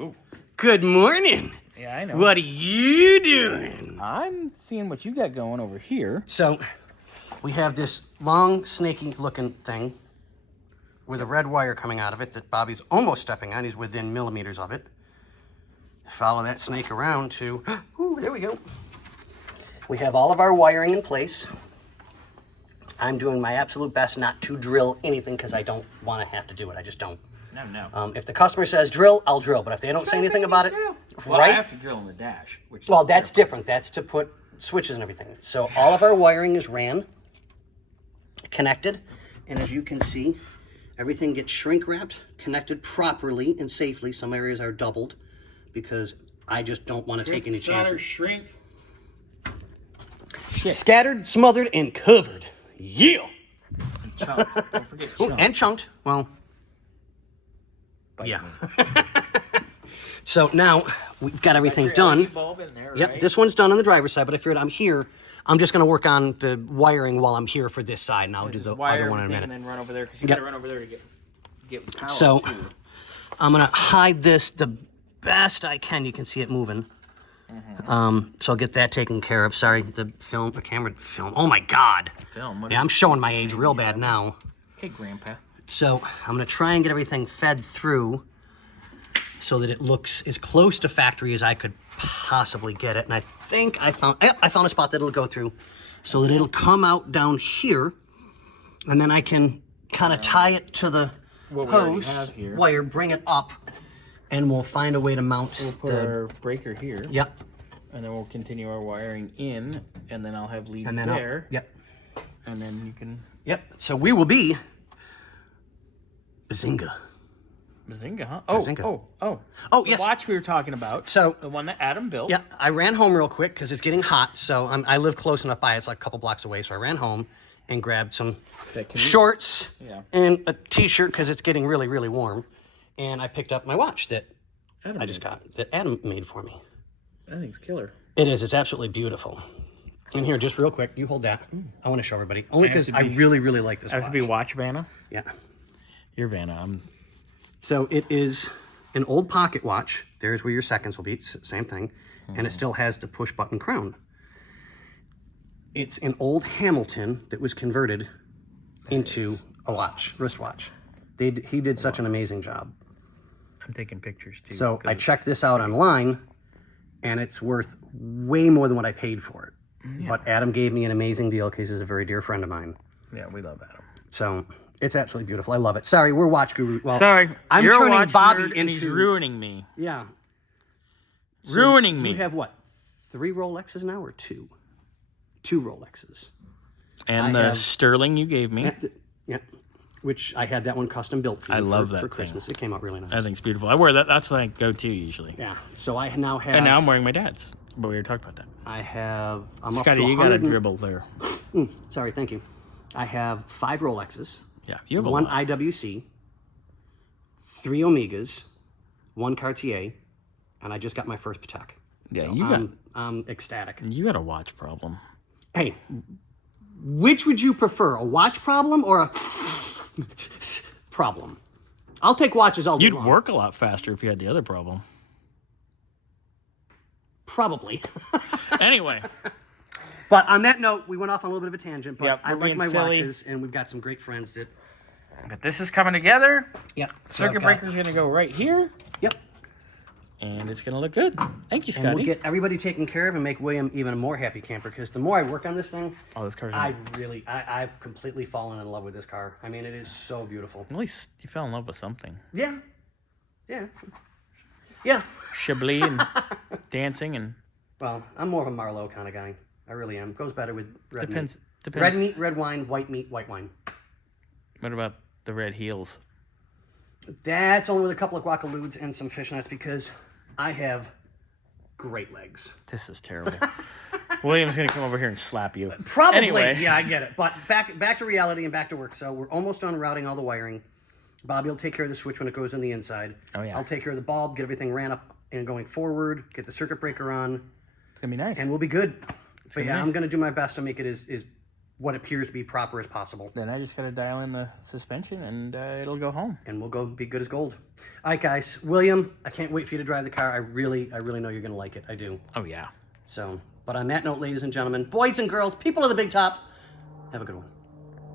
Ooh. Good morning. Yeah, I know. What are you doing? I'm seeing what you got going over here. So, we have this long, snaky looking thing with a red wire coming out of it that Bobby's almost stepping on. He's within millimeters of it. Follow that snake around to, ooh, there we go. We have all of our wiring in place. I'm doing my absolute best not to drill anything because I don't want to have to do it. I just don't. No. If the customer says drill, I'll drill. But if they don't say anything about it, well, right? I have to drill in the dash. Well, that's different. That's to put switches and everything. So all of our wiring is ran, connected, and as you can see, everything gets shrink wrapped, connected properly and safely. Some areas are doubled because I just don't want to take any chances. Shrink. Shit. Scattered, smothered, and covered. Yeah. And chunked. Don't forget chunked. Ooh, and chunked. Well. Yeah. So now we've got everything done. Bulb in there, Yep, right? this one's done on the driver's side, but if I'm here, I'm just going to work on the wiring while I'm here for this side, and I'll do the other one in a minute. And then run over there, because you got to run over there to get power, so, too. I'm going to hide this the best I can. You can see it moving. So I'll get that taken care of. Sorry, the camera film. Oh, my God. Yeah, I'm showing my age real bad now. Hey, Grandpa. So I'm going to try and get everything fed through so that it looks as close to factory as I could possibly get it. And I think I found a spot that it'll go through so that it'll come out down here, and then I can kind of tie it to the hose wire, bring it up, and we'll find a way to mount. We'll put our breaker here. Yep. And then we'll continue our wiring in, and then I'll have leads And then there. Yep. And then you can... Yep. So we will be... Bazinga, huh? Bazinga. Oh, yes. The watch we were talking about. So the one that Adam built. Yeah, I ran home real quick because it's getting hot. So I live close enough by. It's like a couple blocks away. So I ran home and grabbed some shorts and a t-shirt because it's getting really, really warm. And I picked up my watch that I just got, that Adam made for me. I think it's killer. It is. It's absolutely beautiful. And here, just real quick, you hold that. I want to show everybody. Only because I really, really like this watch. It has to be watch Vanna? Yeah. Your Vanna. So it is an old pocket watch. There's where your seconds will be. Same thing. And it still has the push button crown. It's an old Hamilton that was converted into a watch, wristwatch. He did such an amazing job. I'm taking pictures too. So I checked this out online, and it's worth way more than what I paid for it. Yeah. But Adam gave me an amazing deal because he's a very dear friend of mine. Yeah, we love Adam. So it's absolutely beautiful. I love it. Sorry, we're watch guru. Well, sorry, I'm you're turning a watch Bobby nerd and he's ruining me. Yeah. So ruining me. You have what? 3 Rolexes now or 2? 2 Rolexes. And the Sterling you gave me. Yeah. Which I had that one custom built for you. I love that for Christmas. thing. It came out really nice. I think it's beautiful. I wear that. That's what I go to usually. Yeah. So I now have. And now I'm wearing my dad's. But we were talking about that. I have. Scottie, you got a dribble there. Sorry, thank you. I have 5 Rolexes. Yeah, you have 1 IWC, 3 Omegas, 1 Cartier, and I just got my first Patek. Yeah, so I'm ecstatic. You got a watch problem. Hey, which would you prefer, a watch problem or a problem? I'll take watches all day long. You'd work a lot faster if you had the other problem. Probably. Anyway. But on that note, we went off on a little bit of a tangent, but yep, I like my watches, and we've got some great friends that... But this is coming together. Yep. Circuit breaker's going to go right here. Yep. And it's going to look good. Thank you, Scottie. And we'll get everybody taken care of and make William even a more happy camper, because the more I work on this thing, this car's I've completely fallen in love with this car. I mean, it is so beautiful. At least you fell in love with something. Yeah. Yeah. Yeah. Chablis and dancing and... Well, I'm more of a Marlowe kind of guy. I really am. Goes better with red meat. Depends. Red meat, red wine, white meat, white wine. What about the red heels? That's only with a couple of guacaludes and some fishnets because I have great legs. This is terrible. William's going to come over here and slap you. Probably. Anyway. Yeah, I get it. But back to reality and back to work. So we're almost done routing all the wiring. Bobby will take care of the switch when it goes on the inside. Oh, yeah. I'll take care of the bulb, get everything ran up and going forward, get the circuit breaker on. It's going to be nice. And we'll be good. But yeah, nice. I'm going to do my best to make it as what appears to be proper as possible. Then I just got to dial in the suspension and it'll go home. And we'll go be good as gold. All right, guys. William, I can't wait for you to drive the car. I really know you're going to like it. I do. Oh, yeah. So, but on that note, ladies and gentlemen, boys and girls, people of the big top, have a good one.